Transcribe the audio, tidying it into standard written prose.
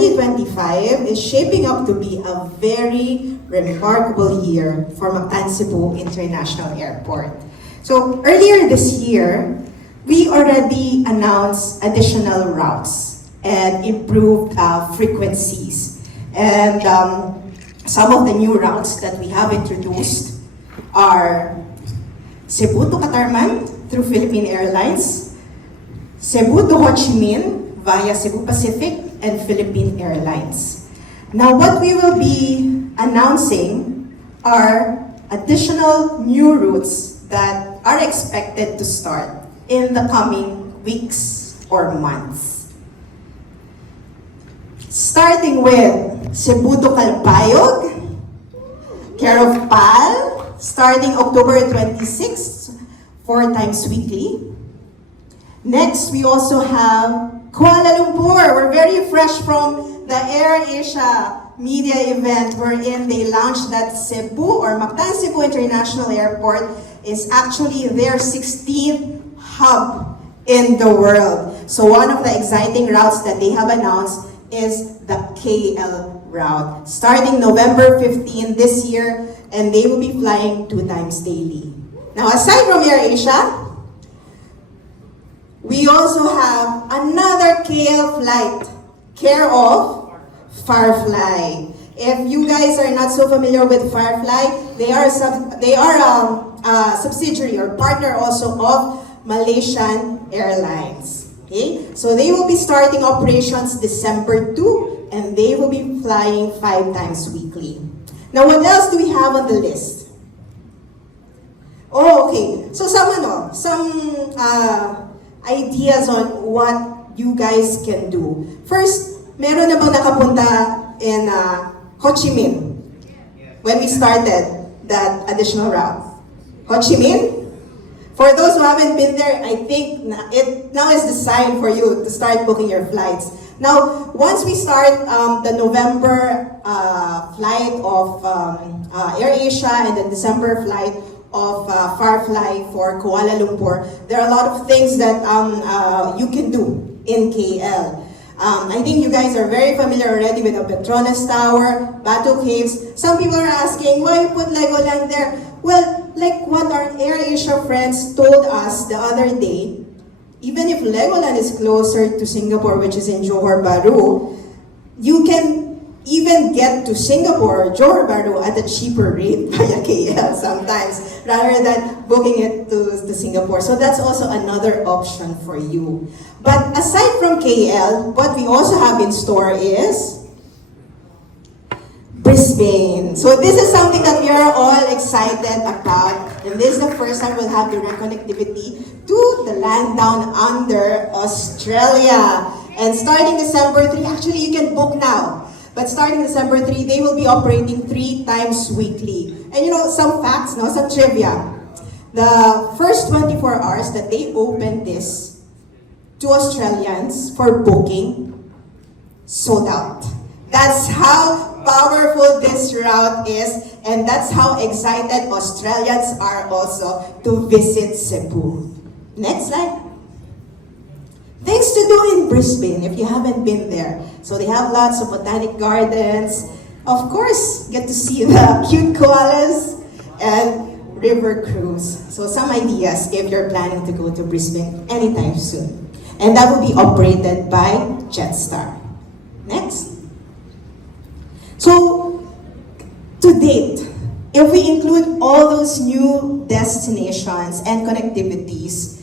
2025 is shaping up to be a very remarkable year for Mactan Cebu International Airport. So earlier this year, we already announced additional routes and improved frequencies. And some of the new routes that we have introduced are Cebu to Catarman through Philippine Airlines, Cebu to Ho Chi Minh via Cebu Pacific and Philippine Airlines. Now, what we will be announcing are additional new routes that are expected to start in the coming weeks or months. Starting with Cebu to Calbayog, care of PAL, starting October 26th, 4 times weekly. Next, we also have Kuala Lumpur. We're very fresh from the AirAsia media event wherein they launched that Cebu or Mactan Cebu International Airport is actually their 16th hub in the world. So one of the exciting routes that they have announced is the KL route, starting November 15 this year, and they will be flying 2 times daily. Now, aside from AirAsia, we also have another KL flight, care of Firefly. If you guys are not so familiar with Firefly, they are a subsidiary or partner also of Malaysian Airlines. Okay, so they will be starting operations December 2, and they will be flying 5 times weekly. Now, what else do we have on the list? Oh, okay. So some ideas on what you guys can do. First, meron na bang nakapunta in Ho Chi Minh when we started that additional route? Ho Chi Minh? For those who haven't been there, I think it now is the sign for you to start booking your flights. Now, once we start the November flight of AirAsia and the December flight of Firefly for Kuala Lumpur, there are a lot of things that you can do in KL. I think you guys are very familiar already with the Petronas Tower, Batu Caves. Some people are asking, why you put Legoland there? Well, like what our AirAsia friends told us the other day, even if Legoland is closer to Singapore, which is in Johor Bahru, you can even get to Singapore or Johor Bahru at a cheaper rate via KL sometimes, rather than booking it to Singapore. So that's also another option for you. But aside from KL, what we also have in store is Brisbane. So this is something that we are all excited about. And this is the first time we'll have direct connectivity to the land down under Australia. And starting December 3, actually you can book now. But starting December 3, they will be operating 3 times weekly. And you know, some facts, no, some trivia. The first 24 hours that they opened this to Australians for booking, sold out. That's how powerful this route is, and that's how excited Australians are also to visit Cebu. Next slide. Things to do in Brisbane if you haven't been there. So they have lots of botanic gardens. Of course, get to see the cute koalas and river cruise. So some ideas if you're planning to go to Brisbane anytime soon. And that will be operated by Jetstar. Next. So, to date, if we include all those new destinations and connectivities,